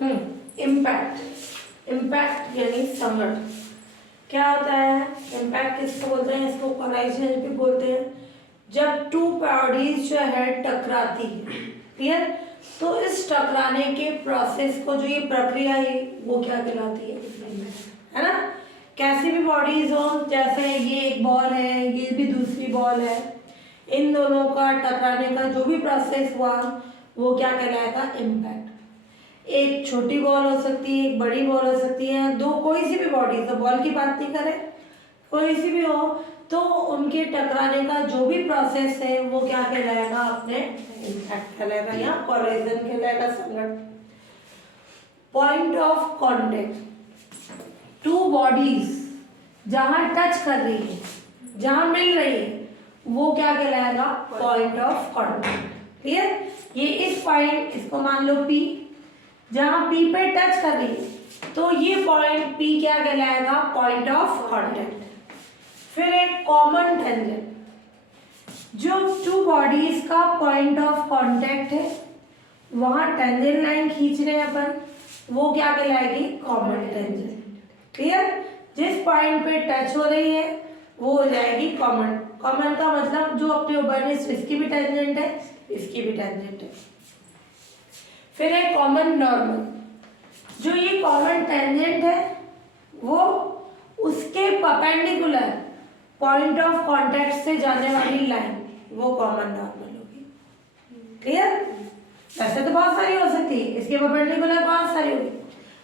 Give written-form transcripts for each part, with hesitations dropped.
Impact, impact यानी संघर्ष। क्या होता है इम्पैक्ट, किसको बोलते हैं? इसको कोलाइजन भी बोलते हैं। जब टू बॉडीज जो है टकराती है, क्लियर? तो इस टकराने के प्रोसेस को, जो ये प्रक्रिया है, वो क्या कहलाती है ना? कैसी भी बॉडीज हो, जैसे ये एक बॉल है, ये भी दूसरी बॉल है, इन दोनों का टकराने का जो भी प्रोसेस हुआ वो क्या कहलाएगा? इम्पैक्ट। एक छोटी बॉल हो सकती है, एक बड़ी बॉल हो सकती है, दो कोई सी भी बॉडी, तो बॉल की बात नहीं करें, कोई सी भी हो, तो उनके टकराने का जो भी प्रोसेस है वो क्या कहलाएगा? अपने इम्पैक्ट कहलाएगा या कोलिजन कहलाएगा, संघर्ष। Point of contact, two bodies जहां टच कर रही है, जहां मिल रही है, वो क्या कहलाएगा? Point of contact. क्लियर? ये इस पॉइंट, इसको मान लो P, जहां P पे टच कर रही है, तो ये पॉइंट P क्या कहलाएगा? Point of contact. फिर एक कॉमन टेंजेंट, जो टू बॉडीज का पॉइंट ऑफ कांटेक्ट है, वहां टेंजेंट लाइन खींच रहे हैं अपन, वो क्या कहलाएगी? Common tangent. क्लियर? जिस पॉइंट पे टच हो रही है वो हो जाएगी कॉमन। कॉमन का मतलब जो अपने ऊपर में, इसकी भी टेंजेंट है, इसकी भी टेंजेंट है। फिर है कॉमन नॉर्मल, जो ये कॉमन टेंजेंट है वो उसके परपेंडिकुलर पॉइंट ऑफ कांटेक्ट से जाने वाली लाइन, वो कॉमन नॉर्मल होगी। क्लियर? वैसे तो बहुत सारी हो सकती है, इसके परपेंडिकुलर बहुत सारी होगी,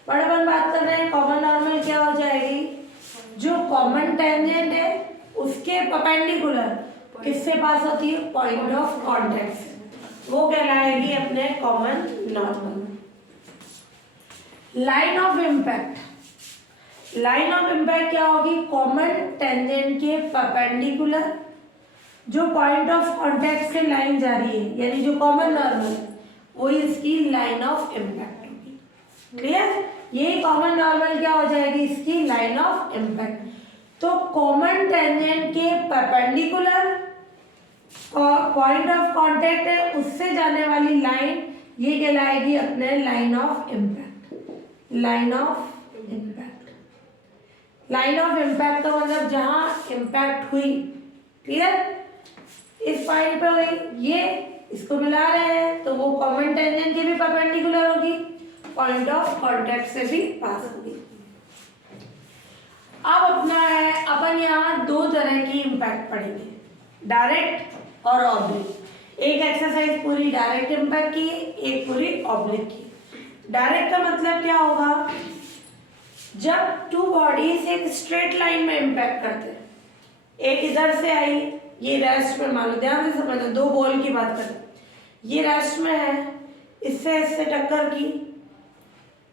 पर अपन बात कर रहे हैं कॉमन नॉर्मल क्या हो जाएगी? जो कॉमन टेंजेंट है उसके परपेंडिकुलर किससे पास होती है? पॉइंट ऑफ कांटेक्ट से, वो कहलाएगी अपने common normal. Line of impact, line of impact क्या होगी? कॉमन टेंजेंट के परपेंडिकुलर जो पॉइंट ऑफ कांटेक्ट से लाइन जा रही है, यानी जो कॉमन नॉर्मल, वो इसकी लाइन ऑफ इम्पैक्ट होगी। क्लियर? ये कॉमन नॉर्मल क्या हो जाएगी? इसकी लाइन ऑफ इम्पैक्ट। तो कॉमन टेंजेंट के परपेंडिकुलर पॉइंट ऑफ कांटेक्ट है, उससे जाने वाली लाइन, ये कहलाएगी अपने line of impact. Line of impact, line of impact का मतलब जहां इम्पैक्ट हुई, क्लियर? इस पॉइंट पे हुई, ये इसको मिला रहे हैं, तो वो कॉमन टेंजेंट के भी परपेंडिकुलर होगी, पॉइंट ऑफ कांटेक्ट से भी पास होगी। अब अपना है, अपन यहाँ दो तरह की इम्पैक्ट पढ़ेंगे, डायरेक्ट और ऑब्लिक। एक एक्सरसाइज पूरी डायरेक्ट इम्पैक्ट की, एक पूरी ऑब्लिक की। डायरेक्ट का मतलब क्या होगा? जब टू बॉडीज एक स्ट्रेट लाइन में इम्पैक्ट करते हैं, एक इधर से आई, ये रेस्ट में, मान लो, ध्यान से समझना, दो बॉल की बात करें, ये रेस्ट में है, इससे टक्कर की,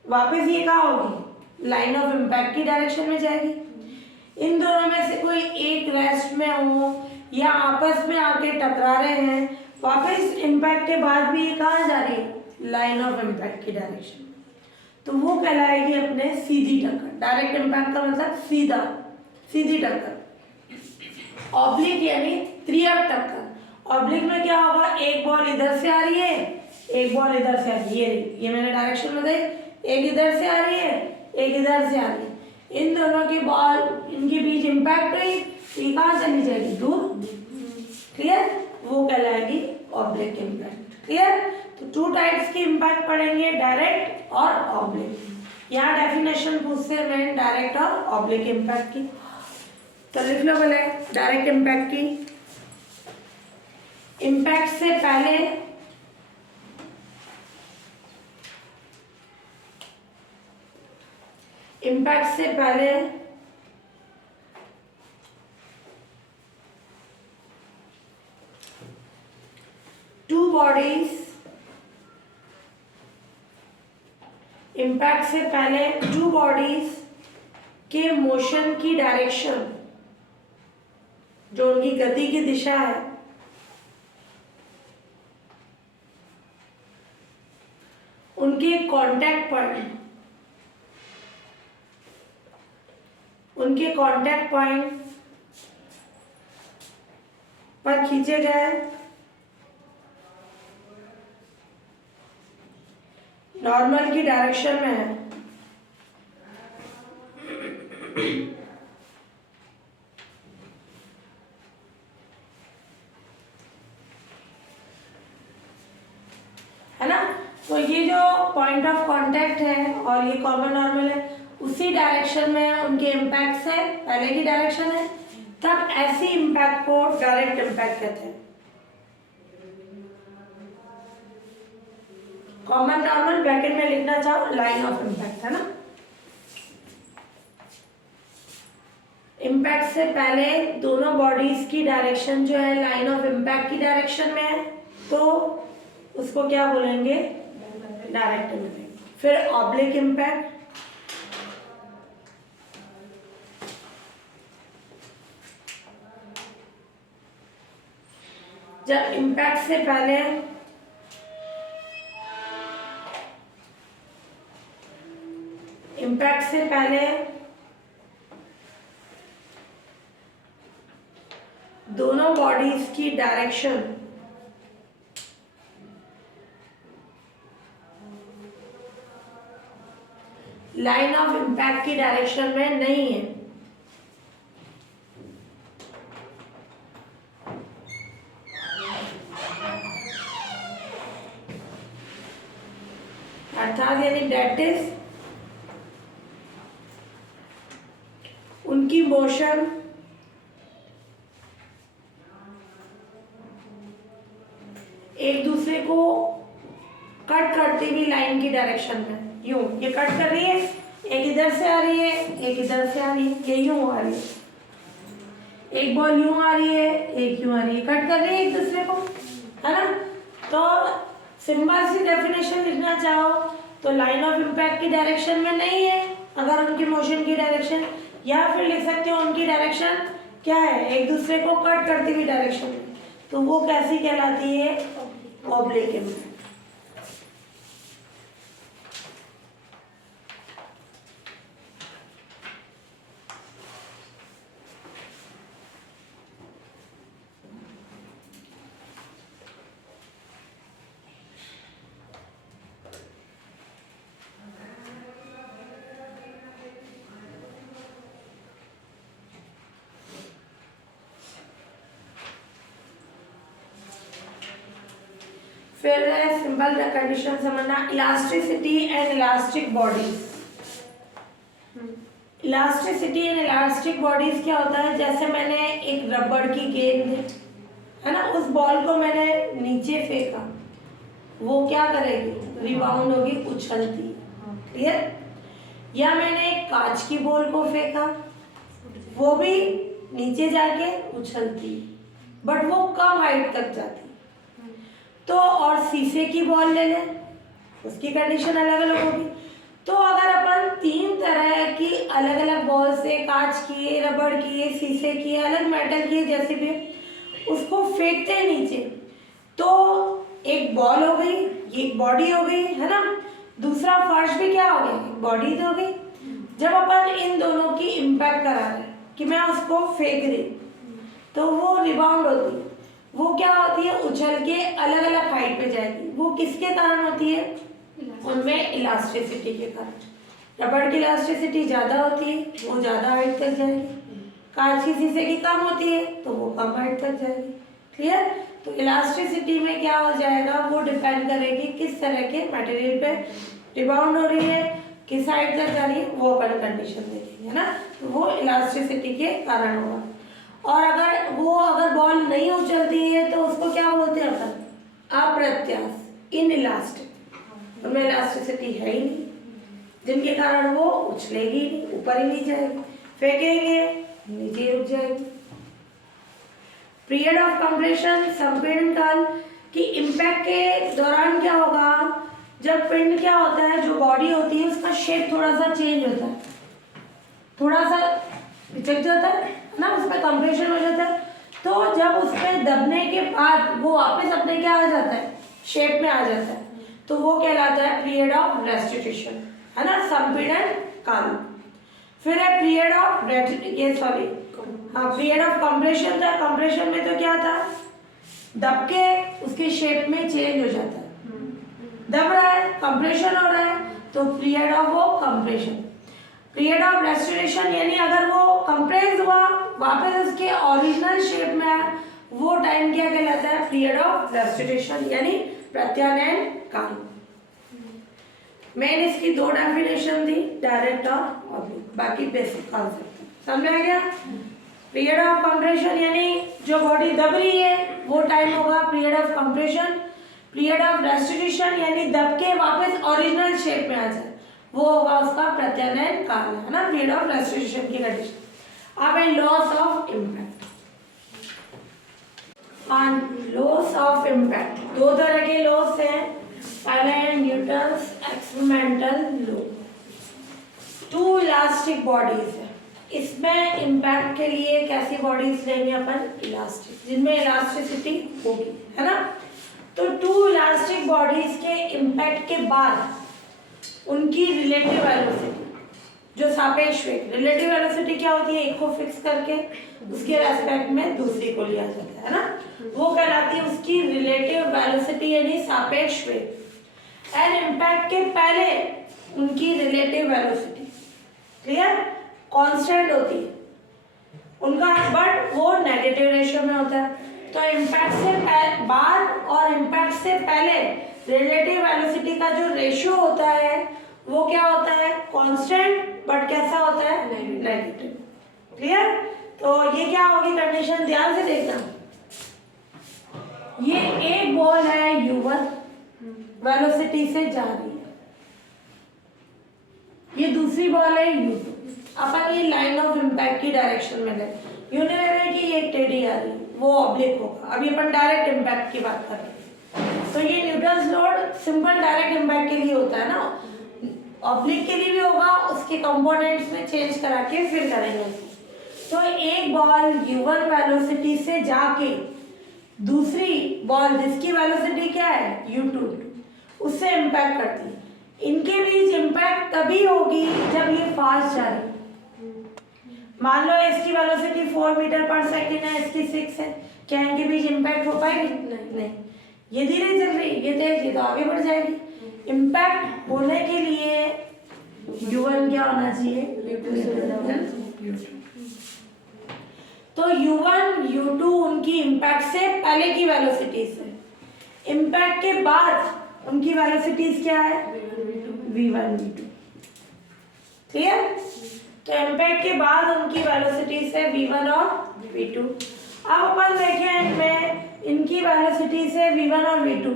वापस ये कहाँ होगी? लाइन ऑफ इम्पैक्ट की डायरेक्शन में जाएगी। इन दोनों में से कोई एक रेस्ट में हो या आपस में आके टकरा रहे हैं, वापस इम्पैक्ट के बाद भी ये कहाँ जा रही है? लाइन ऑफ इम्पैक्ट की डायरेक्शन में, तो वो कहलाएगी अपने सीधी टक्कर। डायरेक्ट इम्पैक्ट का मतलब सीधा, सीधी टक्कर। ऑब्लिक यानी त्रियक टक्कर। ऑब्लिक में क्या होगा? एक बॉल इधर से आ रही है, एक बॉल इधर से आ रही है, ये मैंने डायरेक्शन में बताई, एक इधर से आ रही है, एक इधर से आ रही है, इन दोनों की बॉल, इनके बीच इम्पैक्ट हुई, ये कहाँ चली जाएगी? दूर। क्लियर? वो कहलाएगी ऑब्लिक इम्पैक्ट। क्लियर? तो टू टाइप्स की इम्पैक्ट पढ़ेंगे, डायरेक्ट और ऑब्लिक। यहाँ डेफिनेशन पूछते हैं मैं डायरेक्ट और ऑब्लिक इम्पैक्ट की, तो लिख लो पहले डायरेक्ट इम्पैक्ट की। इम्पैक्ट से पहले टू बॉडीज, इम्पैक्ट से पहले टू बॉडीज के मोशन की डायरेक्शन, जो उनकी गति की दिशा है, उनके कांटेक्ट पॉइंट पर खींचे गए नॉर्मल की डायरेक्शन में है। है ना? तो ये जो पॉइंट ऑफ कांटेक्ट है और ये कॉमन नॉर्मल है, उसी डायरेक्शन में उनके इम्पैक्ट है, पहले की डायरेक्शन है, तब ऐसी इम्पैक्ट को डायरेक्ट इम्पैक्ट कहते हैं। कॉमन नॉर्मल ब्रैकेट में लिखना चाहो लाइन ऑफ इम्पैक्ट, है ना? इम्पैक्ट से पहले दोनों बॉडीज की डायरेक्शन जो है लाइन ऑफ इम्पैक्ट की डायरेक्शन में है, तो उसको क्या बोलेंगे? Direct impact. फिर ऑब्लिक इम्पैक्ट, जब इम्पैक्ट से पहले दोनों बॉडीज की डायरेक्शन लाइन ऑफ इम्पैक्ट की डायरेक्शन में नहीं है, अर्थात यानी डेट इज उनकी मोशन एक दूसरे को कट करती हुई लाइन की डायरेक्शन में, यूं ये कट कर रही है, एक इधर से आ रही है, एक इधर से आ रही है, ये यूं आ रही है, एक बॉल यूं आ रही है, एक यूं आ रही है, कट कर रही है एक दूसरे को, है ना? तो सिंपल सी डेफिनेशन लिखना चाहो तो लाइन ऑफ इम्पैक्ट की डायरेक्शन में नहीं है अगर उनकी मोशन की डायरेक्शन, या फिर लिख सकते हो उनकी डायरेक्शन क्या है? एक दूसरे को कट करती हुई डायरेक्शन में, तो वो कैसी कहलाती है? Oblique impact. फिर सिंपल कंडीशन समझना, elasticity and elastic bodies. Elasticity and elastic bodies क्या होता है? जैसे मैंने एक रबड़ की गेंद है ना, उस बॉल को मैंने नीचे फेंका, वो क्या करेगी? रिबाउंड होगी, उछलती, क्लियर? या मैंने एक कांच की बॉल को फेंका, वो भी नीचे जाके उछलती, बट वो कम हाइट तक जाती। तो और शीशे की बॉल ले लें, उसकी कंडीशन अलग अलग होगी। तो अगर अपन तीन तरह की अलग अलग बॉल से, कांच की, रबड़ की, शीशे की, अलग मेटल की, जैसे भी उसको फेंकते हैं नीचे, तो एक बॉल हो गई, ये बॉडी हो गई, है ना? दूसरा फर्श भी क्या हो गया? बॉडी हो गई। जब अपन इन दोनों की इम्पैक्ट करा रहे हैं कि मैं उसको फेंक रही, तो वो रिबाउंड होती है, वो क्या होती है? उछल के अलग अलग हाइट पे जाएगी। वो किसके कारण होती है? उनमें इलास्टिसिटी के कारण। रबड़ की इलास्टिसिटी ज़्यादा होती है, वो ज़्यादा हाइट तक जाएगी। कांच की, शीशे की कम होती है, तो वो कम हाइट तक जाएगी। क्लियर? तो इलास्टिसिटी में क्या हो जाएगा? वो डिपेंड करेगी किस तरह के मटेरियल पे रिबाउंड हो रही है, किस हाइट तक जा रही है, वो अपन कंडीशन देखेंगे, है ना? तो वो इलास्टिसिटी के कारण होगा। और अगर बॉल नहीं उछलती है तो उसको क्या बोलते हैं अपन? अप्रत्यास्थ, इनइलास्टिक। उनमें इलास्टिसिटी है ही नहीं, जिनके कारण वो उछलेगी नहीं, ऊपर ही नहीं जाएगी, फेंकेंगे नीचे रुक जाएगी। पीरियड ऑफ कंप्रेशन, संपीड़न काल की इम्पैक्ट के दौरान क्या होगा? जब पिंड क्या होता है, जो बॉडी होती है उसका शेप थोड़ा सा चेंज होता है, थोड़ा सा पिचक जाता है ना, उसमें कंप्रेशन हो जाता है। तो जब उसमें दबने के बाद वो वापस अपने क्या आ जाता है? शेप में आ जाता है, तो वो कहलाता है पीरियड ऑफ रेस्टिट्यूशन, है ना? संपीड़न काल। फिर है period of period of compression था। कंप्रेशन में तो क्या था? दब के उसके शेप में चेंज हो जाता है, दब रहा है, कंप्रेशन हो रहा है, तो पीरियड ऑफ वो कंप्रेशन। पीरियड ऑफ रेस्टोरेशन यानी अगर वो कंप्रेस हुआ वापस उसके ओरिजिनल शेप में आया, वो टाइम क्या कहलाता है? पीरियड ऑफ रेस्टोरेशन यानी प्रत्यानयन काल। मैंने इसकी दो डेफिनेशन दी, डायरेक्ट और ऑब्लिक, बाकी बेसिक कॉन्सेप्ट समझ आ गया। पीरियड ऑफ कंप्रेशन यानी जो बॉडी दब रही है वो टाइम होगा period of compression. Period of restoration यानी दब के वापस ओरिजिनल शेप में आ जाए, वो होगा उसका प्रत्यानयन काल, है ना, पीरियड ऑफ रेस्टोरेशन की कंडीशन। अब है loss of impact. Loss of impact दो तरह के लॉस हैं। पहले है Newton's experimental law. Two elastic bodies है, इसमें इम्पैक्ट के लिए कैसी बॉडीज लेंगे अपन? इलास्टिक, जिनमें इलास्टिसिटी होगी, है ना। तो टू इलास्टिक बॉडीज के इम्पैक्ट के बाद उनकी रिलेटिव वेलोसिटी, जो सापेक्ष वेग, रिलेटिव वेलोसिटी क्या होती है? एक को फिक्स करके उसके रेस्पेक्ट में दूसरी को लिया जाता है ना, वो कहलाती है उसकी रिलेटिव वेलोसिटी यानी सापेक्ष वेग। एंड इम्पैक्ट के पहले उनकी रिलेटिव वेलोसिटी क्लियर कांस्टेंट होती है उनका, बट वो नेगेटिव रेशियो में होता है। तो इम्पैक्ट से बाद और इम्पैक्ट से पहले रिलेटिव वेलोसिटी का जो रेशियो होता है वो क्या होता है? कांस्टेंट, बट कैसा होता है? नेगेटिव। क्लियर। तो ये क्या होगी कंडीशन, ध्यान से देखना। ये एक बॉल है u1 वेलोसिटी से जा रही है, ये दूसरी बॉल है u2। अपन ये लाइन ऑफ इम्पैक्ट की डायरेक्शन में गए, यूं नहीं लग रहा है कि ये टेढ़ी आ रही है, वो ऑब्लिक होगा। अभी अपन डायरेक्ट इम्पैक्ट की बात कर रहे हैं, तो ये Newton's law simple direct impact के लिए होता है ना, ऑब्लिक के लिए भी होगा, उसके कंपोनेंट्स में चेंज करा के फिर करेंगे। तो एक बॉल u1 वेलोसिटी से जाके दूसरी बॉल जिसकी वेलोसिटी क्या है? u2, उससे इम्पैक्ट करती है। इनके बीच इम्पैक्ट तभी होगी जब ये फास्ट जा रही है। मान लो इसकी वेलोसिटी 4 मीटर पर सेकेंड है, इसकी 6 है, क्या इनके बीच इम्पैक्ट हो पाएगी? नहीं। ये धीरे चल रही, ये तेज, ये तो आगे बढ़ जाएगी। इम्पैक्ट होने के लिए u1 क्या होना चाहिए? तो u1 u2 उनकी इम्पैक्ट से पहले की वेलोसिटीज है, इम्पैक्ट के बाद उनकी वेलोसिटीज क्या है? v1 v2। क्लियर। तो इम्पैक्ट के बाद उनकी वेलोसिटीज है v1 और v2। अब अपन देखें इनमें इनकी वेलोसिटी से v1 और v2,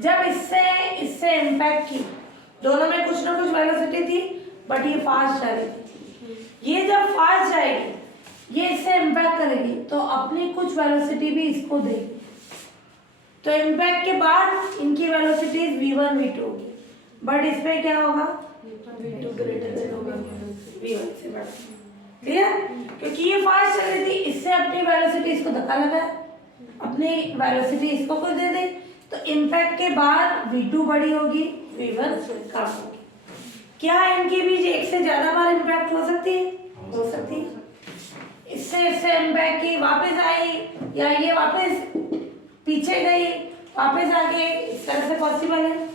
जब इससे इम्पैक्ट की, दोनों में कुछ ना कुछ वेलोसिटी थी, बट ये फास्ट जा रही थी। ये जब फास्ट जाएगी, ये इससे इम्पैक्ट करेगी, तो अपनी कुछ वेलोसिटी भी इसको देगी। तो इम्पैक्ट के बाद इनकी वेलोसिटी v1 v2 होगी, बट इसमें क्या होगा? v2 ग्रेटर देन होगा v1 से बड़ा। क्लियर। क्योंकि ये फास्ट चल रही थी, इससे अपनी वेलोसिटी इसको धक्का लगा, अपनी वेलोसिटी इसको कुछ दे दी, तो इम्पैक्ट के बाद v2 बड़ी होगी, v1 कम होगी। क्या इनके बीच एक से ज्यादा बार इम्पैक्ट हो सकती है? हो सकती है। इससे इम्पैक्ट की, वापस आई, या ये वापस पीछे गई, वापस आके, इस तरह से पॉसिबल है।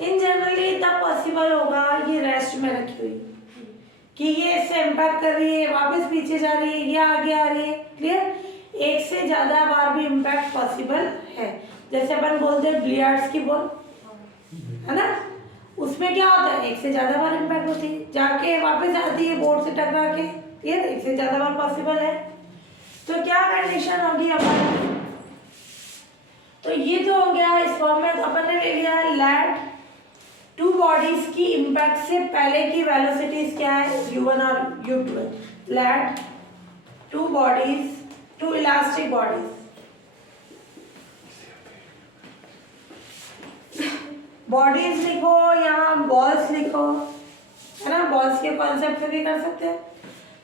इन जनरली तब पॉसिबल होगा ये रेस्ट में रखी हुई, कि ये इससे इम्पैक्ट कर रही है, वापस पीछे जा रही है, ये आगे आ रही है। क्लियर। एक से ज्यादा बार भी इम्पैक्ट पॉसिबल है। जैसे अपन बोलते हैं बिलियर्ड्स की बॉल, है ना, उसमें क्या होता है? एक से ज्यादा बार इम्पैक्ट होती है, जाके वापस आती है बोर्ड से टकरा के, ये एक से ज्यादा बार पॉसिबल है। तो क्या कंडीशन होगी अपन? तो ये तो हो गया, इस फॉर्म में अपन ने ले लिया लेट टू बॉडीज की इम्पैक्ट से पहले की वेलोसिटीज क्या है? u1 और u2 है। Let two bodies, two elastic bodies, bodies लिखो या बॉल्स लिखो, है ना, बॉल्स के कॉन्सेप्ट से भी कर सकते हैं।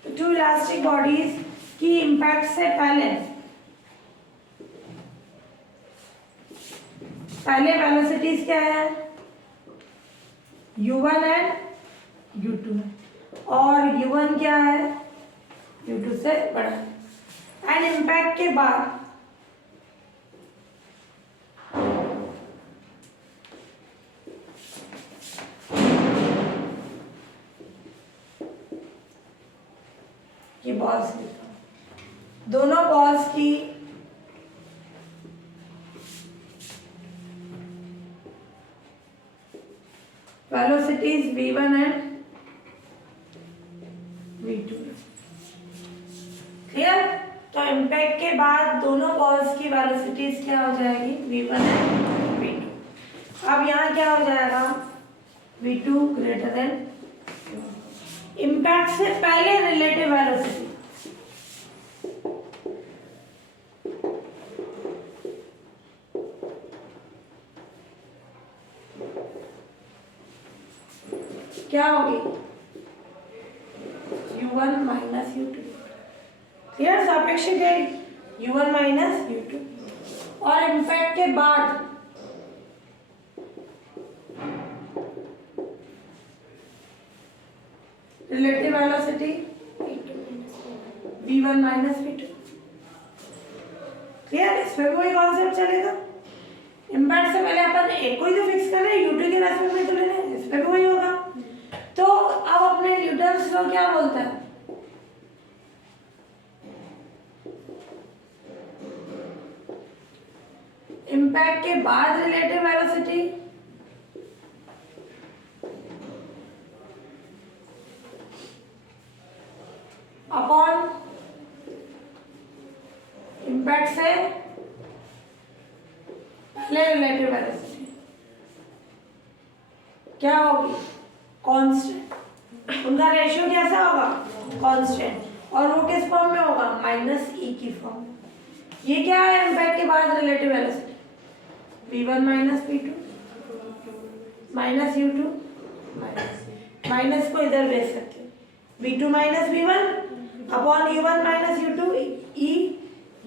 तो टू इलास्टिक बॉडीज की इम्पैक्ट से पहले वेलोसिटीज क्या है? u1 एंड u2 है, और u1 क्या है? u2 से बड़ा है। एंड इम्पैक्ट के बाद बॉल्स लिखता हूँ। दोनों बॉल्स की velocities v1 and v2। Clear? तो इम्पैक्ट के बाद दोनों बॉल्स की वेलोसिटीज क्या हो जाएगी, v1 एंड v2। अब यहाँ क्या हो जाएगा, v2 ग्रेटर देन इम्पैक्ट से पहले रिलेटिव वेलोसिटी, क्या होगी, u1 माइनस u2। क्लियर? सापेक्षिक है u1 माइनस u2। और इम्पैक्ट के बाद relative velocity v1 minus v2। Clear? इसमें भी वही कॉन्सेप्ट चलेगा। इम्पैक्ट से पहले अपन एक को ही तो फिक्स कर रहे हैं, u2 के रेस्पेक्ट में तो लेना है, इसमें भी वही होगा। तो अब अपने न्यूटन्स लॉ क्या बोलता है, इम्पैक्ट के बाद रिलेटिव वेलोसिटी अपॉन इम्पैक्ट से पहले रिलेटिव वेलोसिटी क्या होगी, कांस्टेंट। उनका रेशियो कैसा होगा, कांस्टेंट। और वो किस फॉर्म में होगा, माइनस ई की फॉर्म। ये क्या है, इम्पैक्ट के बाद relative velocity v1 minus v2 minus u2 minus को इधर भेज सकते हैं, v2 minus v1 upon u1 minus u2 ई।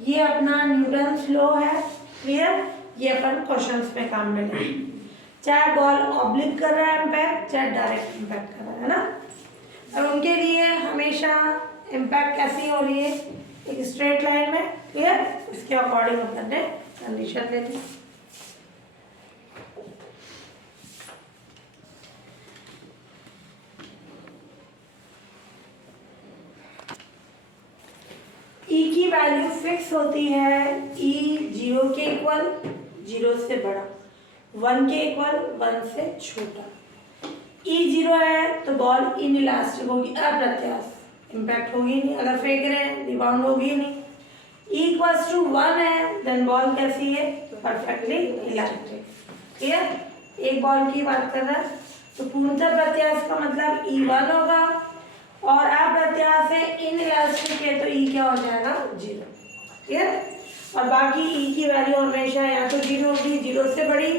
ये अपना न्यूटन्स लॉ है। क्लियर? ये अपन क्वेश्चंस में काम में लेंगे, चाहे बॉल ऑब्लिक कर रहा है इम्पैक्ट, चाहे डायरेक्ट इम्पैक्ट कर रहा है ना। अब उनके लिए हमेशा इम्पैक्ट कैसी हो रही है, एक स्ट्रेट लाइन में। क्लियर? इसके अकॉर्डिंग अपन ने कंडीशन ले ली। ई की वैल्यू फिक्स होती है, ई 0 के इक्वल, 0 से बड़ा, 1 के इक्वल, 1 से छोटा। ई 0 है तो बॉल इनइलास्टिक होगी, अप्रत्यास्थ, इम्पैक्ट होगी नहीं। अगर फेंक रहे हैं रिबाउंड होगी नहीं। ई इक्वल्स टू 1 है देन बॉल कैसी है, परफेक्टली इलास्टिक। क्लियर? एक बॉल की बात कर रहा है तो पूर्णतः प्रत्यास्थ का मतलब E1 होगा, और अप्रत्यास्थ है इनइलास्टिक है तो ई क्या हो जाएगा, 0। क्लियर? और बाकी ई की वैल्यू हमेशा या तो 0 होगी, 0 से बड़ी,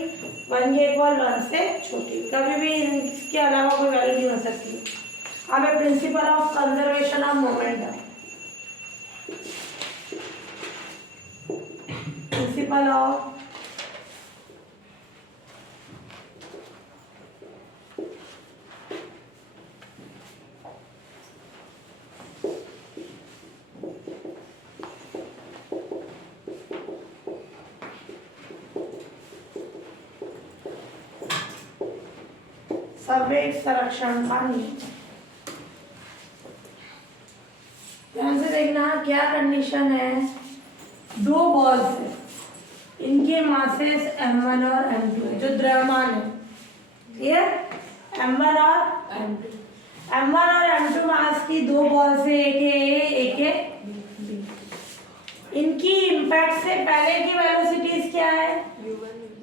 1 के इक्वल, 1 से छोटी, कभी भी इसके अलावा कोई वैल्यू नहीं हो सकती। अब है principal of conservation of momentum. Principle of संवेग संरक्षण का नियम। ध्यान से देखना क्या कंडीशन है, दो बॉल्स है, इनके मासेस m1 और m2 जो द्रव्यमान है। क्लियर? m1 और m2, m1 और m2 मास की दो बॉल्स है, एक है ए, एक है बी। इनकी इम्पैक्ट से पहले की वेलोसिटीज क्या है,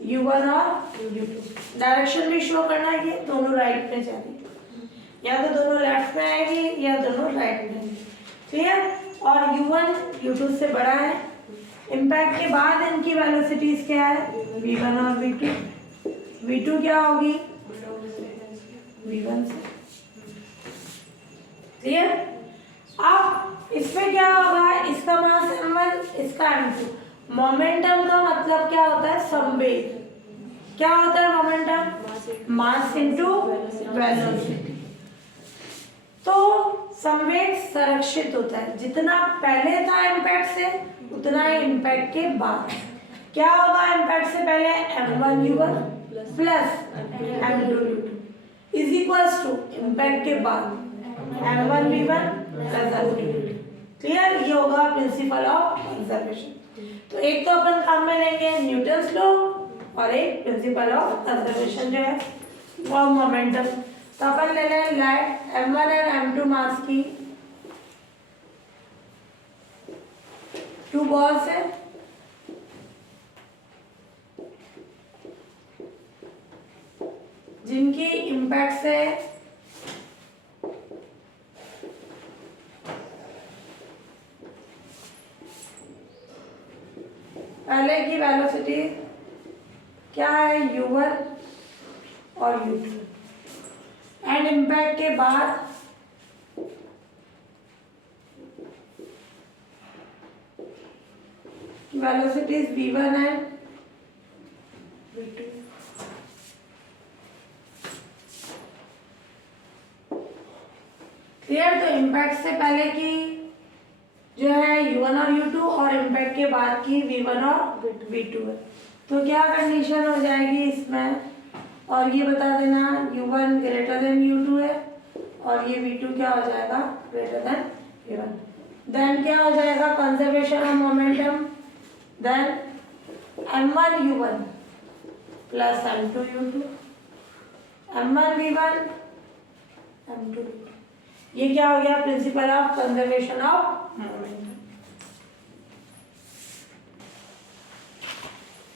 u1 और u2। डायरेक्शन भी शो करना है कि दोनों राइट में जा रही है, या तो दोनों लेफ्ट में आएगी या दोनों राइट में आएगी। क्लियर? और u1 u2 से बड़ा है। इम्पैक्ट के बाद इनकी वेलोसिटीज क्या है, v1 और v2। v2 क्या होगी, v1 से। क्लियर? अब इसमें क्या होगा, इसका मास m1, इसका m2। मोमेंटम का मतलब क्या होता है, संवेग। क्या होता है मोमेंटम, मास इनटू वेलोसिटी। तो संवेग संरक्षित होता है, जितना पहले था इम्पैक्ट से उतना ही इम्पैक्ट के बाद। क्या होगा, इम्पैक्ट से पहले m1 u1 plus m2 u2 is equals to impact के बाद m1 v1 plus m2 v2। Clear? ये होगा प्रिंसिपल ऑफ कंजर्वेशन। तो एक तो अपन काम में लेंगे न्यूटन्स लॉ और एक प्रिंसिपल ऑफ कंजर्वेशन जो है ऑफ मोमेंटम। तो अपन ले लें लेट m1 एंड m2 मास की 2 बॉल्स है, जिनकी इम्पैक्ट से पहले की वेलोसिटी क्या है u1 और u2 एंड इम्पैक्ट के बाद velocities v1 and v2। Clear? तो इम्पैक्ट से पहले की जो है u1 और u2 और इम्पैक्ट के बाद की v1 और v2 है। तो क्या कंडीशन हो जाएगी इसमें, और ये बता देना u1 ग्रेटर देन u2 है और ये v2 क्या हो जाएगा ग्रेटर देन v1। देन क्या हो जाएगा conservation of momentum, then m1 u1 plus m2 u2 m1 v1 m2 v2। ये क्या हो गया principle of conservation of momentum.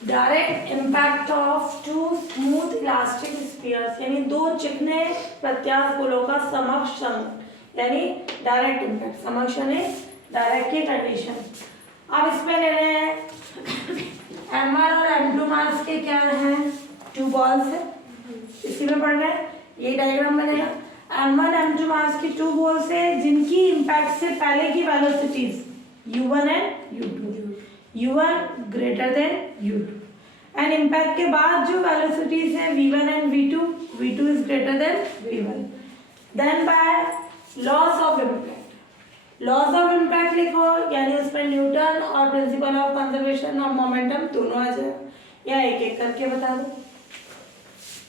Direct impact of two smooth elastic spheres, यानी दो चिकने प्रत्यास्थ गोलों का समक्ष संघ, यानी डायरेक्ट इम्पैक्ट। समक्ष यानी डायरेक्ट की कंडीशन। अब इसमें ले रहे हैं m1 और m2 मास के क्या हैं 2 बॉल्स है, इसी में पढ़ना है, ये डायग्राम बनेगा। m1 m2 मास की 2 बॉल्स है जिनकी इम्पैक्ट से पहले की velocities u1 and u2, u1 greater than u2 and impact के बाद जो वेलोसिटीज है v1 and v2, v2 is greater than v1। Then by loss of impact, loss of impact लिखो, यानी उसमें न्यूटन और principle of conservation of momentum दोनों आ जाए, या एक एक करके बता दो।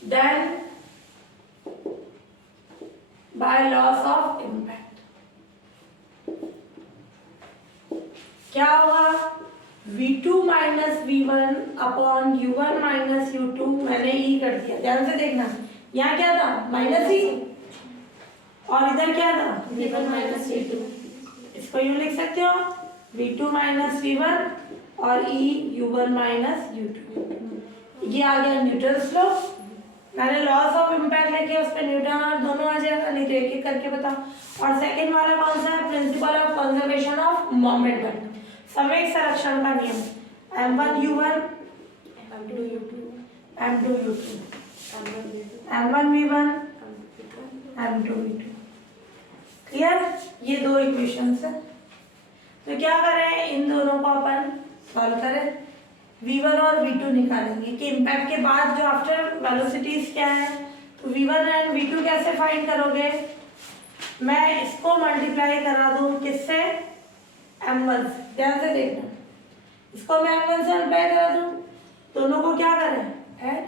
Then by loss of impact क्या होगा v2 minus v1 upon u1 minus u2, मैंने ई कर दिया, ध्यान से देखना। यहाँ क्या था माइनस ई और इधर क्या था v1 माइनस v2। इसको यूं लिख सकते हो v2 माइनस v1 और e u1 माइनस u2। ये आ गया न्यूटन्स लॉ। मैंने लॉस ऑफ इम्पैक्ट लेके उस पर न्यूटन और दोनों आ जाएगा, नहीं तो एक एक करके बताओ। और सेकंड वाला कौन सा है principal of conservation of momentum, संवेग संरक्षण का नियम, m1 u1 m2 u2 m2 u2 m1 v1 m2 v2। Clear? ये दो इक्वेशंस है। तो क्या करें, इन दोनों को अपन सॉल्व करें, v1 और v2 निकालेंगे कि इम्पैक्ट के बाद जो आफ्टर वेलोसिटीज क्या है। तो v1 एंड v2 कैसे फाइंड करोगे, मैं इसको मल्टीप्लाई करा दूं किससे m1 से, ध्यान से देखना, इसको मैं m1 से मल्टीप्लाई करा दूं, दोनों को क्या करें ऐड,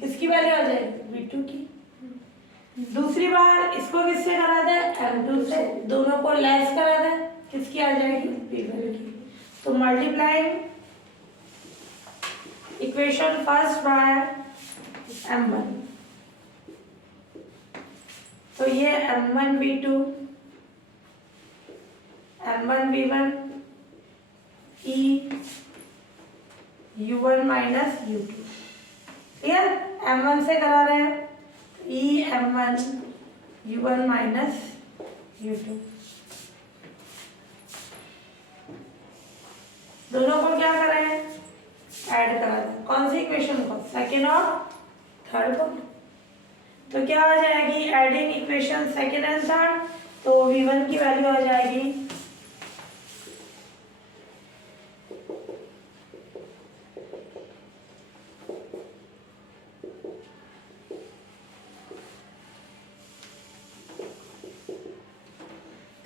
किसकी वैल्यू आ जाएगी v2 की। दूसरी बार इसको किससे करा दें m2 से, दोनों को लेस करा दें, किसकी आ जाएगी v1 की। तो multiplying equation first by m1, तो ये m1 v2 m1 v1 e u1 minus u2। Clear? m1 से करा रहे हैं e m1 u1 minus u2, दोनों को क्या करें ऐड करा दें, कौन सी इक्वेशन को, सेकेंड और थर्ड को। तो क्या आ जाएगी adding equation second and third, तो v1 की वैल्यू आ जाएगी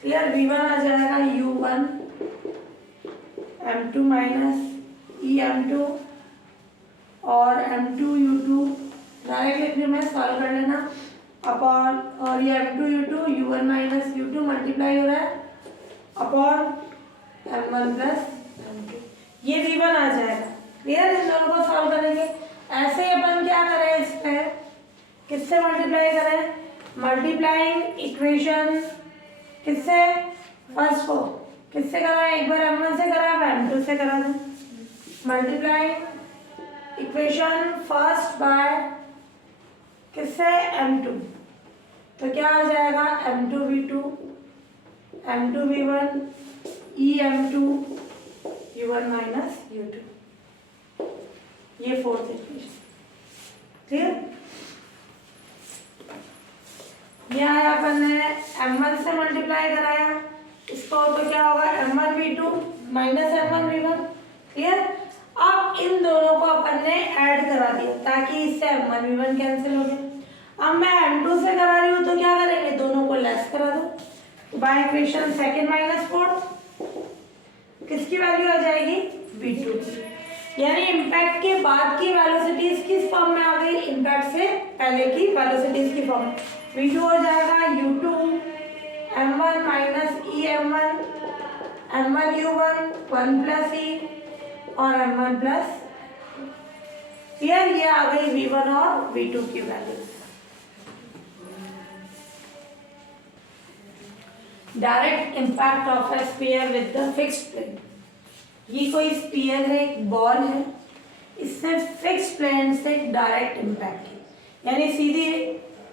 क्लियर, v1 आ जाएगा u1 m2 माइनस ई m2 और m2 u2, डायरेक्ट लिखने में सॉल्व कर लेना अपॉन, और ये m2 u2 u1 minus u2 multiply हो रहा है अपॉन m1 प्लस m2, ये v1 आ जाएगा। क्लियर? इन दोनों को सॉल्व करेंगे। ऐसे ही अपन क्या करें, इस पे किससे मल्टीप्लाई करें, मल्टीप्लाइंग इक्वेशन किससे, फर्स्ट को किससे करा है, एक बार m1 से करा है, m2 से करा है। मल्टीप्लाइंग इक्वेशन फर्स्ट बाय किससे, m2, तो क्या आ जाएगा, m2 v2 m2 v1 e m2 u1 minus u2, ये फोर्थ इक्वेशन। क्लियर? ये आया अपन ने m1 से मल्टीप्लाई कराया, इसको तो क्या होगा, m1 v2 minus m1 v1। Clear? अब इन दोनों को अपन ने ऐड करा दिया ताकि इससे m1 v1 कैंसिल हो गए। अब मैं m2 से करा रही हूँ तो क्या करेंगे, दोनों को लेस करा दो by equation second minus fourth, किसकी वैल्यू आ जाएगी, v2 की। यानी इम्पैक्ट के बाद की वेलोसिटीज किस फॉर्म में आ गई, इम्पैक्ट से पहले की वेलोसिटीज की फॉर्म में। v2 हो जाएगा u2 m1 minus e m1 m1 u1 1 plus e और m1 प्लस, क्लियर? ये आ गई v1 और v2 की value. Direct impact of a sphere with the fixed plane. ये कोई स्फीयर है, एक बॉल है, इससे फिक्स्ड प्लेन से डायरेक्ट इम्पैक्ट है, यानी सीधी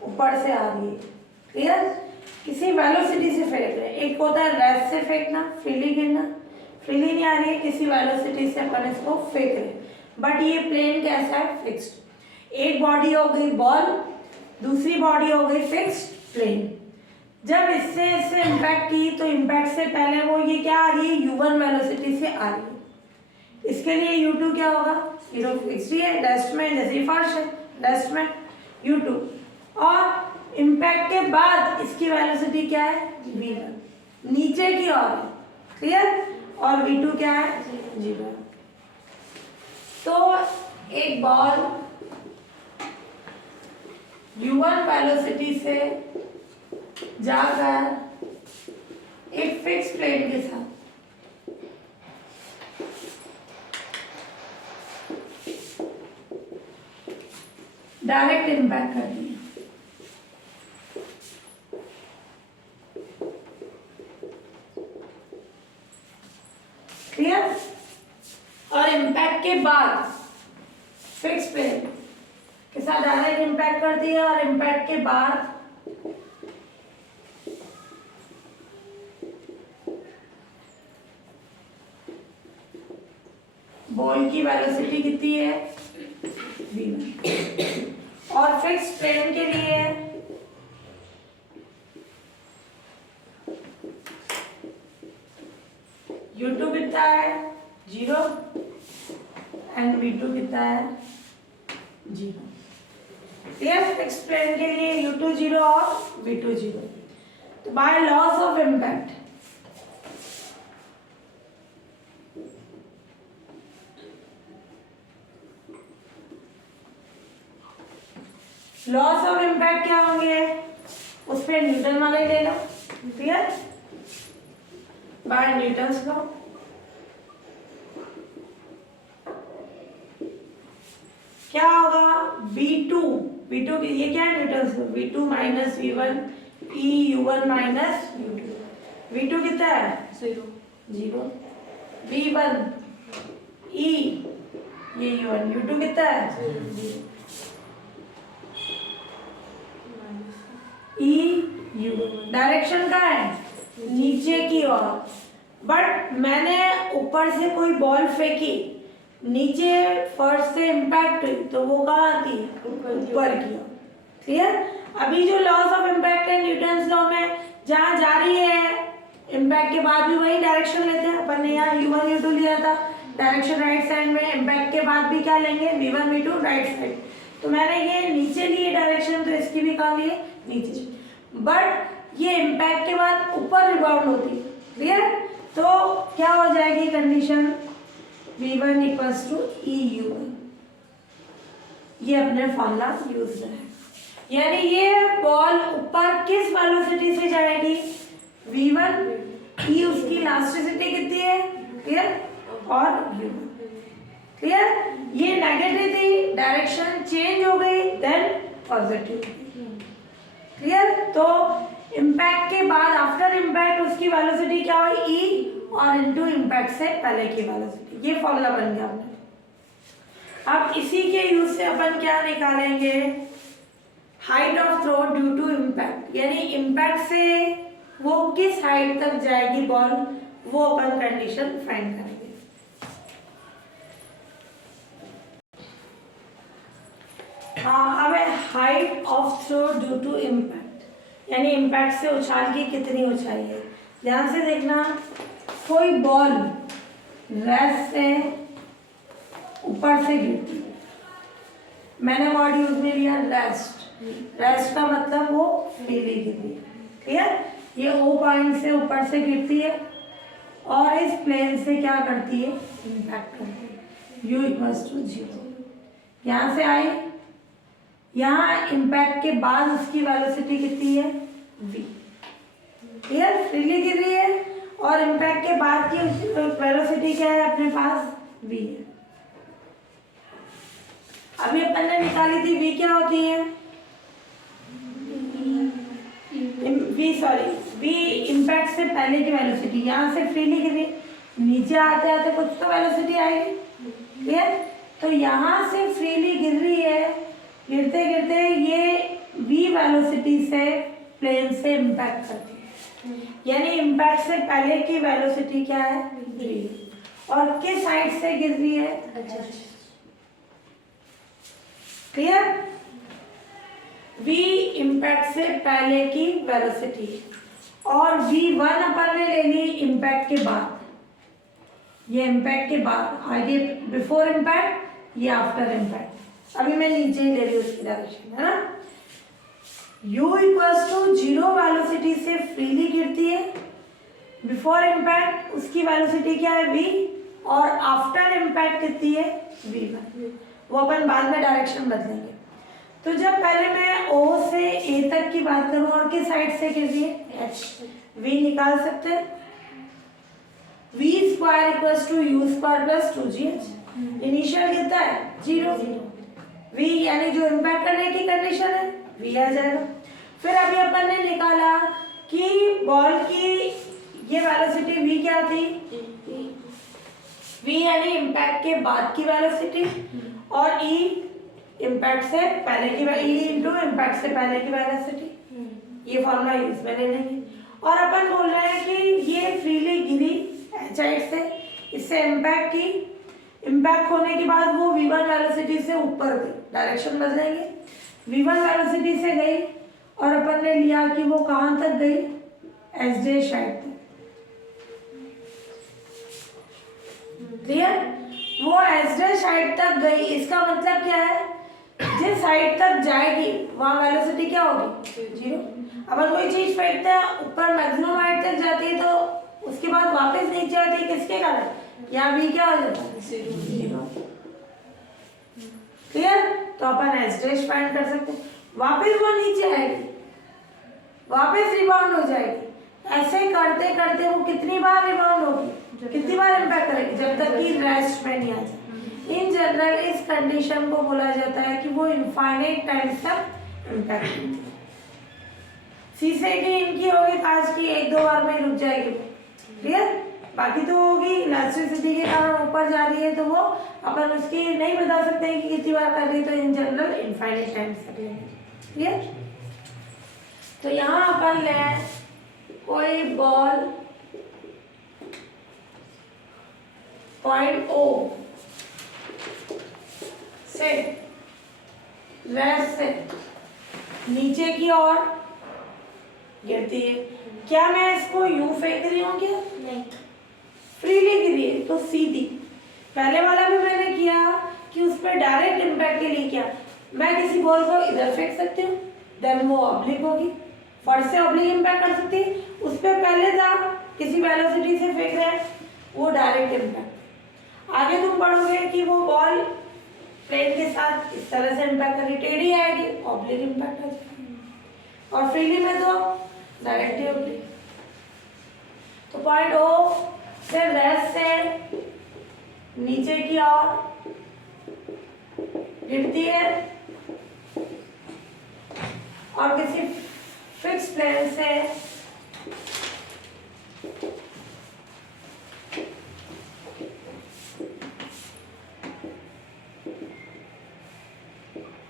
ऊपर से आ रही है। क्लियर? किसी वेलोसिटी से फेंक रहे हैं, एक होता है रेस्ट से फेंकना, फ्रीली गिरना, फ्रीली नहीं आ रही है, किसी वेलोसिटी से अपन इसको फेंक रहे हैं, बट ये प्लेन कैसा है, फिक्स्ड। एक बॉडी हो गई बॉल, दूसरी बॉडी हो गई फिक्स्ड प्लेन। जब इससे इम्पैक्ट की तो इम्पैक्ट से पहले वो ये क्या आ रही है, u1 वेलोसिटी से आ रही है, इसके लिए u2 क्या होगा, 0 फिक्स है, रेस्ट में जैसे फर्श है, रेस्ट में u2, और इम्पैक्ट के बाद इसकी वेलोसिटी क्या है, v1 नीचे की ओर। क्लियर? और v2 क्या है, 0। तो एक बॉल u1 वेलोसिटी से जाकर एक फिक्स प्लेन के साथ डायरेक्ट इम्पैक्ट करती है। क्लियर? और इम्पैक्ट के बाद फिक्स प्लेन के साथ डायरेक्ट इम्पैक्ट करती है, और इम्पैक्ट के बाद बॉल की वेलोसिटी कितनी है, v1, और फिक्स प्लेन के लिए u2 कितना है, 0, एंड v2 कितना है, 0। क्लियर? फिक्स प्लेन के लिए u2 0 और v2 0। तो by loss of impact loss of impact क्या होंगे, उस पर न्यूटन वाला ही लेना। क्लियर? By Newton's law. क्या होगा, v2 की ये क्या है, Newton's law, v2 minus v1 e u1 minus u2, v2 कितना है, 0, v1 e ये u1, u2 कितना है, 0, ई यू। डायरेक्शन का है नीचे की ओर, बट मैंने ऊपर से कोई बॉल फेंकी, नीचे फर्श से इम्पैक्ट हुई तो वो कहाँ की, ऊपर की ओर। क्लियर? अभी जो लॉस ऑफ इम्पैक्ट है न्यूटन्स लॉ में, जहाँ जा रही है इम्पैक्ट के बाद भी वही डायरेक्शन लेते हैं। अपन ने यहाँ u1 u2 लिया था, डायरेक्शन राइट साइड में, इम्पैक्ट के बाद भी क्या लेंगे, v1 v2 राइट साइड। तो मैंने ये नीचे लिए डायरेक्शन, तो इसकी भी कहाँ लिए, नीचे। बट ये इम्पैक्ट के बाद ऊपर रिबाउंड होती है। क्लियर? तो क्या हो जाएगी condition, v1 equals to E u1। ये अपने फॉर्मूला यूज है, यानी ये बॉल ऊपर किस वेलोसिटी से जाएगी, v1 ई उसकी इलास्टिसिटी कितनी है, क्लियर, और यू, क्लियर। ये नेगेटिव थी, डायरेक्शन चेंज हो गई, देन पॉजिटिव, क्लियर। तो इम्पैक्ट के बाद, आफ्टर इम्पैक्ट उसकी वेलोसिटी क्या हुई, ई, और इनटू इम्पैक्ट से पहले की वेलोसिटी। ये फॉर्मूला बन गया अपने। अब इसी के यूज से अपन क्या निकालेंगे, height of throw due to impact, यानी इम्पैक्ट से वो किस हाइट तक जाएगी बॉल, वो अपन कंडीशन फाइंड करेंगे। हाँ, अब है height of throw due to impact, यानी इम्पैक्ट से उछाल की कितनी ऊंचाई है। ध्यान से देखना, कोई बॉल रेस्ट से ऊपर से गिरती है, मैंने वर्ड यूज में लिया रेस्ट, रेस्ट का मतलब वो फ्रीली गिर रही है, क्लियर। ये ओ पॉइंट से ऊपर से गिरती है और इस प्लेन से क्या करती है, इम्पैक्ट करती है, u इक्वल्स टू 0। यहाँ से आई, यहाँ इम्पैक्ट के बाद उसकी वेलोसिटी कितनी है, v, क्लियर, फ्रीली गिर रही है और इम्पैक्ट के बाद की वेलोसिटी क्या है अपने पास, v है। अभी अपन ने निकाली थी v क्या होती है, v इम्पैक्ट से पहले की वेलोसिटी, यहाँ से फ्रीली गिरी, नीचे आते आते कुछ तो वेलोसिटी आएगी, क्लियर। तो यहाँ से फ्रीली गिर रही है, गिरते गिरते ये v वेलोसिटी से प्लेन से इम्पैक्ट करती है, यानी इम्पैक्ट से पहले की वेलोसिटी क्या है, v, और किस साइड से गिर रही है, क्लियर। v इम्पैक्ट से पहले की वेलोसिटी और v1 अपन ने ले ली इम्पैक्ट के बाद, ये इम्पैक्ट के बाद, आगे बिफोर इम्पैक्ट, ये आफ्टर इम्पैक्ट। अभी मैं नीचे ही ले रही हूँ उसकी डायरेक्शन, है ना। u इक्वल्स टू 0 वेलोसिटी से फ्रीली गिरती है, बिफोर इम्पैक्ट उसकी वेलोसिटी क्या है, v, और आफ्टर इम्पैक्ट कितनी है, v1, वो अपन बाद में डायरेक्शन बदलेंगे। तो जब पहले मैं O से A तक की बात करूं और किस साइड से गिर रही है, H, V निकाल सकते हैं, v square equals to u square plus 2gh। Initial कितना है, 0, v यानी जो इम्पैक्ट करने की कंडीशन है, v आ जाएगा। फिर अभी अपन ने निकाला कि बॉल की ये वेलोसिटी v क्या थी, v यानी इम्पैक्ट के बाद की वेलोसिटी, और e इम्पैक्ट से पहले की, e इंटू इम्पैक्ट से पहले की वेलोसिटी। ये फॉर्मूला यूज में ले लेंगे। और अपन बोल रहे हैं कि ये फ्रीली गिरी एच साइड से, इससे इम्पैक्ट की, इम्पैक्ट होने के बाद वो v1 वेलोसिटी से ऊपर गई, डायरेक्शन बदलेंगे, v1 वेलोसिटी से गई और अपन ने लिया कि वो कहाँ तक गई, एस जे साइड तक, क्लियर। वो एस जे साइड तक गई, इसका मतलब क्या है, जिस साइड तक जाएगी वहाँ वेलोसिटी क्या होगी, 0। अपन कोई चीज फेंकते हैं ऊपर मैक्सिमम हाइट तक जाती है, तो उसके बाद वापस नीचे आती है, किसके कारण, यहाँ भी क्या हो जाता है, 0, क्लियर। तो अपन एस डैश फाइंड कर सकते हैं, वापस वो नीचे आएगी, वापस रिबाउंड हो जाएगी, ऐसे करते करते वो कितनी बार रिबाउंड होगी, कितनी बार इम्पैक्ट करेगी, जब तक कि रेस्ट में नहीं आ जाए। इन जनरल इस कंडीशन को बोला जाता है कि वो इनफाइनाइट टाइम तक इम्पैक्ट होती है। शीशे की इनकी होगी, कांच की 1-2 बार में रुक जाएगी, क्लियर। बाकी तो होगी, इलास्टिसिटी के कारण ऊपर जा रही है, तो वो अपन उसकी नहीं बता सकते हैं कि कितनी बार कर रही है, तो इन जनरल इनफाइनाइट टाइम तक लेंगे, क्लियर। तो यहाँ अपन ले कोई बॉल पॉइंट O से रेस्ट से नीचे की ओर गिरती है, क्या मैं इसको यूं फेंक रही हूँ, क्या नहीं, फ्रीली गिरी है तो सीधी। पहले वाला भी मैंने किया कि उस पर डायरेक्ट इम्पैक्ट के लिए किया, मैं किसी बॉल को इधर फेंक सकती हूँ, देन वो ऑब्लिक होगी, फर्स्ट से ऑब्लिक इम्पैक्ट कर सकती है, उस पर पहले था किसी वेलोसिटी से फेंक रहे हैं, वो डायरेक्ट इम्पैक्ट। आगे तुम पढ़ोगे कि वो बॉल प्लेन के साथ इस तरह से इम्पैक्ट करके टेढ़ी आएगी, ऑब्लिक इम्पैक्ट आ जाएगी, और फ्रीली में तो डायरेक्ट ही ऑब्लिक। तो पॉइंट ओ से रेस्ट से नीचे की ओर गिरती है और किसी फिक्स प्लेन से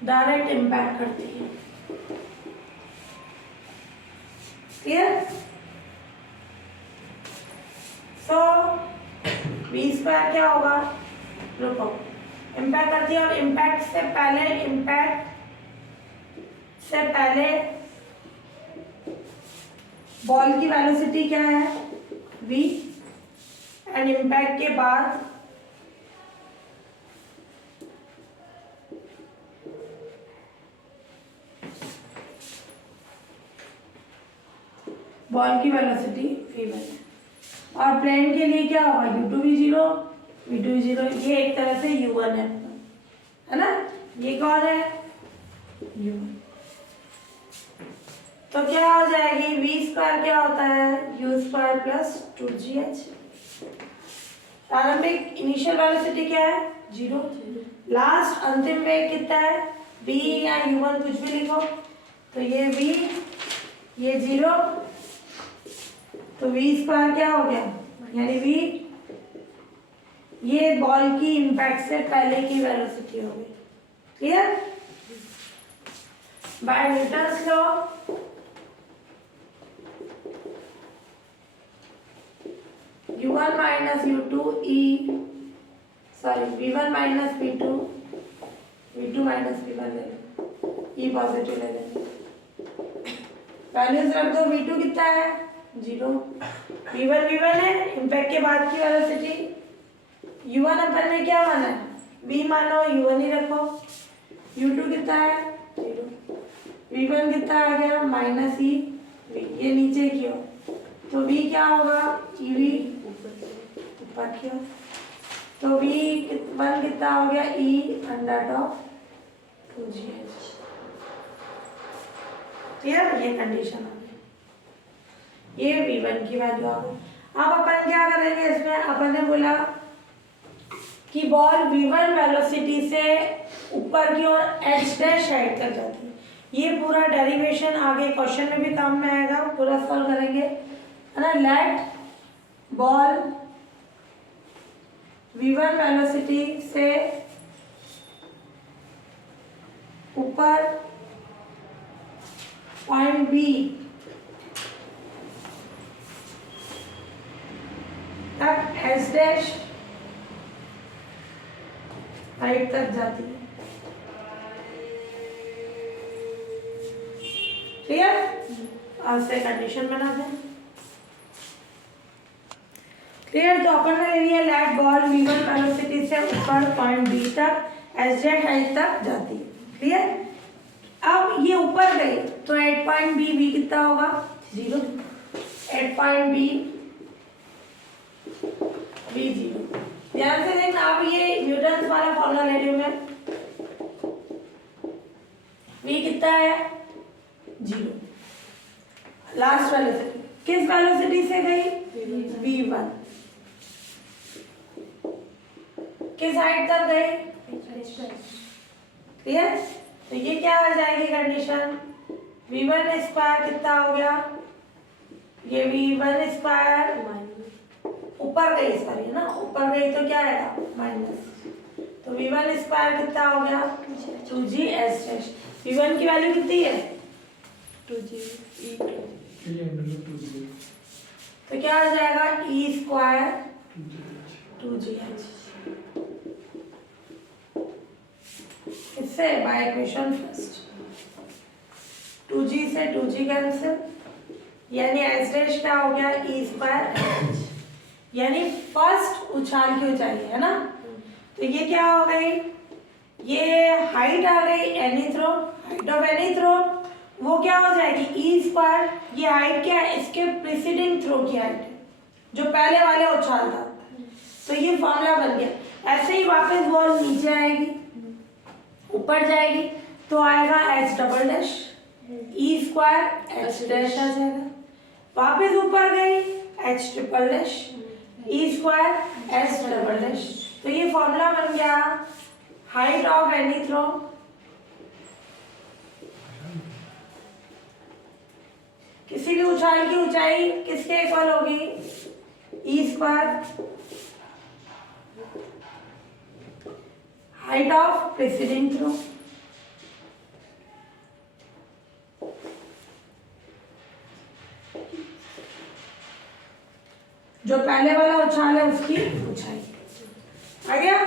डायरेक्ट इम्पैक्ट करती है। क्लियर? सो v स्क्वायर क्या होगा? रुको, इम्पैक्ट करती है और इम्पैक्ट से पहले बॉल की वेलोसिटी क्या है? v एंड इम्पैक्ट के बाद बॉल की वेलोसिटी v1 है और प्लेन के लिए क्या होगा? u2 v0 v2 v0। ये एक तरह से u1 है ना? ये कौन है? u1। तो क्या हो जाएगी? v स्क्वायर क्या होता है? u square plus 2gh। प्रारंभिक इनिशियल वेलोसिटी क्या है? 0। लास्ट अंतिम वेग कितना है? v या u1 कुछ भी लिखो। तो ये v, ये 0, तो v स्क्वायर क्या हो गया? यानी v ये बॉल की इम्पैक्ट से पहले की वेलोसिटी हो गई। Clear? By Newton's law u1 minus u2 v1 minus v2 minus v1 ले लो, e पॉजिटिव ले लेंगे। वैल्यूज रख दो। v2 कितना है? 0। v1 है, इम्पैक्ट के बाद की वेलोसिटी। u1 अपन ने क्या माना है? v मानो, u1 ही रखो। u2 कितना है? 0। v1 कितना आ गया? माइनस e v, ये नीचे की ओर, तो v क्या होगा? ev ऊपर की ओर, तो v1 कितना हो गया? e under of 2gh। Clear? ये कंडीशन हो गई, ये v1 की वैल्यू आ गई। अब अपन क्या करेंगे इसमें? अपन ने बोला कि बॉल v1 वेलोसिटी से ऊपर की ओर h डैश हाइट तक जाती है। ये पूरा डेरिवेशन आगे क्वेश्चन में भी काम में आएगा, पूरा सॉल्व करेंगे, है ना। लेट बॉल v1 वेलोसिटी से ऊपर पॉइंट B तक S डैश हाइट तक जाती है। क्लियर? और से कंडीशन बना दें। क्लियर? तो अपन ने ले लिया लेट बॉल v1 वेलोसिटी से ऊपर पॉइंट B तक S डैश हाइट तक जाती है। क्लियर? अब ये ऊपर गई तो एट पॉइंट B v कितना होगा? 0। At point B v 0। ध्यान से देखना, अब ये न्यूटन वाला फॉर्मूला ले रही हूं मैं। v कितना है? 0। लास्ट वेलोसिटी किस वेलोसिटी से गई? v1। किस हाइट तक गई? क्लियर? तो ये क्या हो जाएगी कंडीशन? v1 स्क्वायर कितना हो गया? ये v1 स्क्वायर ऊपर गई, सॉरी ना, ऊपर गई तो क्या आएगा? माइनस, तो v1 स्क्वायर कितना हो गया? 2g s dash. v1 की वैल्यू कितनी है? 2g e तो क्या हो जाएगा? e square 2gh। इससे बाय इक्वेशन फर्स्ट 2g से 2g कैंसिल, यानी s डैश क्या हो गया? e स्क्वायर h, यानी फर्स्ट उछाल की ऊंचाई है ना। तो ये क्या हो गई? ये हाइट आ गई any throw, height of any throw वो क्या हो जाएगी? E square. ये हाइट क्या है? इसके प्रीसीडिंग थ्रो की हाइट है, जो पहले वाले उछाल था। तो ये फॉर्मूला बन गया। ऐसे ही वापस बॉल नीचे आएगी, ऊपर जाएगी तो आएगा H double dash, e square H dash आ जाएगा। वापस ऊपर गई H triple dash e square H double dash. तो ये फॉर्मूला बन गया हाइट ऑफ एनी थ्रो किसी भी उछाल की ऊंचाई किसके इक्वल होगी, E square height of preceding throw. जो पहले वाला उछाल है उसकी ऊंचाई आ गया।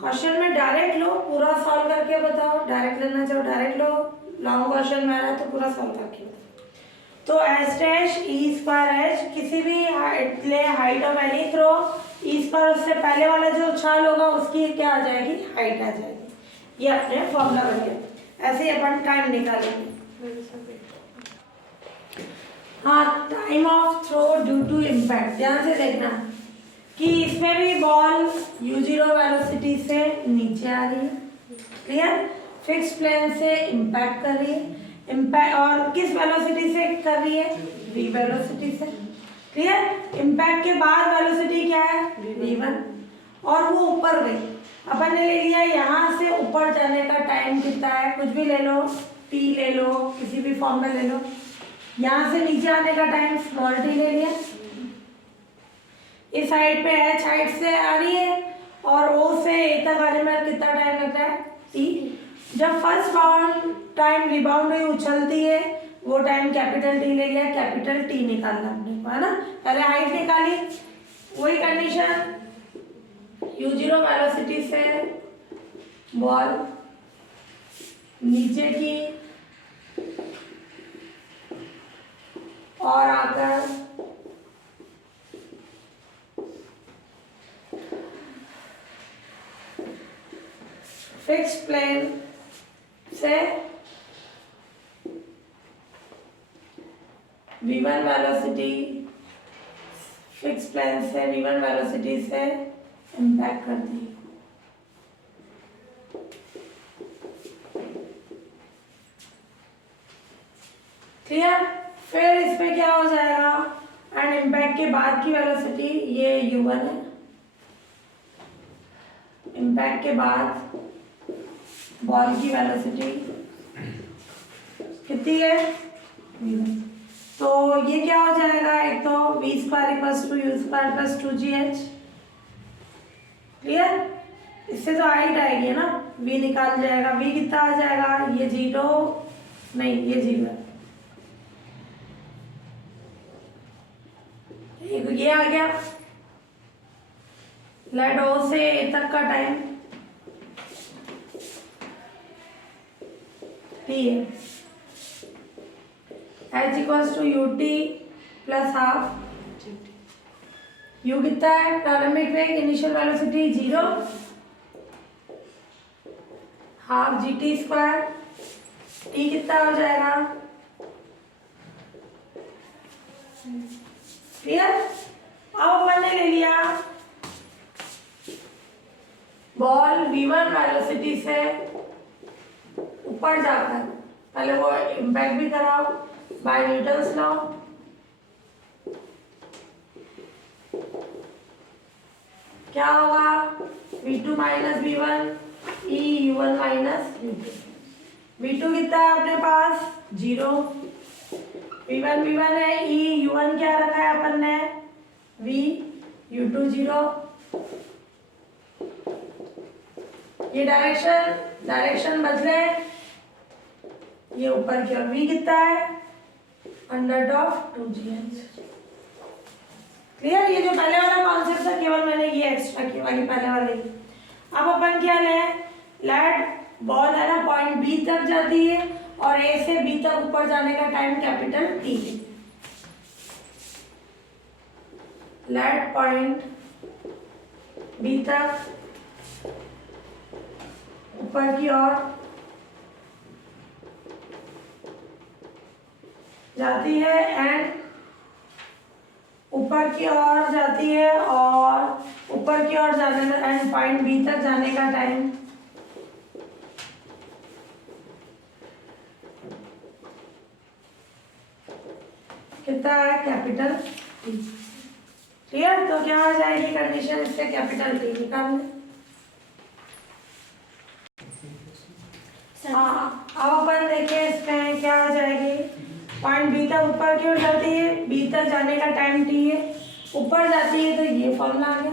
क्वेश्चन में डायरेक्ट लो, पूरा सॉल्व करके बताओ। डायरेक्ट लेना चाहो डायरेक्ट लो, लॉन्ग क्वेश्चन में आ रहा है तो पूरा सॉल्व करके बताओ। तो h dash e square h किसी भी height of any throw, e square उससे पहले वाला जो उछाल होगा उसकी क्या आ जाएगी, हाइट आ जाएगी। ये अपने फॉर्मूला बन गया। ऐसे ही अपन टाइम निकालेंगे। हाँ, time of throw due to impact. ध्यान से देखना कि इसमें भी बॉल u0 वेलोसिटी से नीचे आ रही है, क्लियर, फिक्स प्लेन से इम्पैक्ट कर रही है, इम्पैक्ट और किस वेलोसिटी से कर रही है, v वेलोसिटी से, क्लियर। इम्पैक्ट के बाद वेलोसिटी क्या है, v1, और वो ऊपर गई। अपन ने ले लिया यहाँ से ऊपर जाने का टाइम कितना है, कुछ भी ले लो, t ले लो, किसी भी फॉर्म में ले लो। यहाँ से नीचे आने का टाइम स्मॉल t ले लिया। इस साइड पे h हाइट से आ रही है और o से a तक आने में कितना टाइम लगता है, t। जब फर्स्ट बाउंड टाइम रिबाउंड हुई उछलती है वो टाइम कैपिटल T ले लिया, कैपिटल T निकालना अपने को, है ना। पहले हाइट निकाली, वही कंडीशन, u0 वेलोसिटी से बॉल नीचे की और आकर फिक्स प्लेन से v1 वेलोसिटी, फिक्स प्लेन से v1 वेलोसिटी से इम्पैक्ट करती है। क्लियर। फिर इसमें क्या हो जाएगा, एंड इम्पैक्ट के बाद की वेलोसिटी ये u1 है, इम्पैक्ट के बाद बॉल की वेलोसिटी कितनी है, v1। तो ये क्या हो जाएगा, एक तो v square equals to u square plus 2gh, clear. इससे तो हाइट आएगी ना, v निकाल जाएगा, v कितना आ जाएगा, ये 0 नहीं, ये 0 है, ये आ गया। लेट ओ से ए तक का टाइम t है, h equals to u t plus half, u कितना है, प्रारंभिक वेग initial velocity 0, half g t square, t कितना हो जाएगा, क्लियर। अब अपन ने ले लिया बॉल v1 वेलोसिटी से ऊपर जाकर, पहले वो इम्पैक्ट भी कराओ बाय न्यूटन्स लॉ। क्या होगा, v2 minus v1 e u1 minus u2। v2 कितना है अपने पास 0, v1 है, e u1 क्या रखा है अपन ने, v u2 0। ये डायरेक्शन बदले, ये ऊपर की ओर, v कितना है अंडर ऑफ 2gh, क्लियर। ये जो पहले वाला कॉन्सेप्ट था केवल मैंने ये एक्स्ट्रा किया, वही पहले वाले ही। अब अपन क्या लें, लेट बॉल है ना पॉइंट बी तक जाती है और ए से बी तक ऊपर जाने का टाइम कैपिटल टी है। लेट पॉइंट बी तक ऊपर की ओर जाती है एंड ऊपर की ओर जाती है और ऊपर की ओर जाने में एंड पॉइंट बी तक जाने का टाइम कितना है, कैपिटल टी। क्लियर? तो क्या आ जाएगी कंडीशन इससे? कैपिटल टी निकाल लें। हाँ, अब अपन देखिए इसमें क्या आ जाएगी। पॉइंट बी तक ऊपर की ओर जाती है, बी तक जाने का टाइम टी है, ऊपर जाती है तो ये फॉर्मूला आ गया।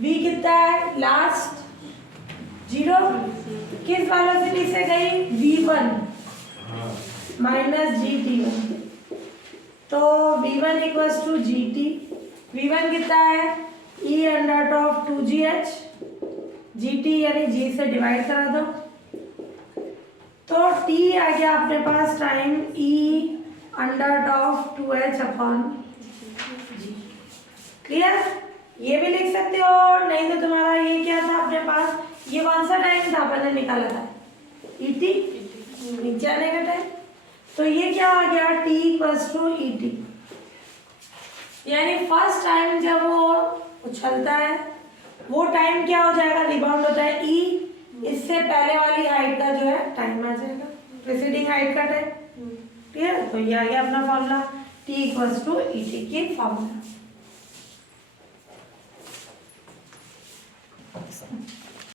v कितना है? लास्ट 0 किस वेलोसिटी से गई? v1 माइनस gt1, तो v1 equals to gt। v1 कितना है? e under of 2gh, gt यानी g से डिवाइड करा दो, तो t आ गया अपने पास time e under of 2h upon g। Clear? ये भी लिख सकते हो, नहीं तो तुम्हारा ये क्या था अपने पास, ये कौन सा टाइम था अपन ने निकाला था? et, नीचे आने का टाइम, तो ये क्या आ गया? t इक्वल्स टू et, यानी फर्स्ट टाइम जब वो उछलता है वो टाइम क्या हो जाएगा? रिबाउंड होता है e, इससे पहले वाली हाइट का जो है टाइम आ जाएगा, प्रीसीडिंग हाइट का टाइम। क्लियर? तो ये आ गया अपना formula, t equals to et की फॉर्मूला।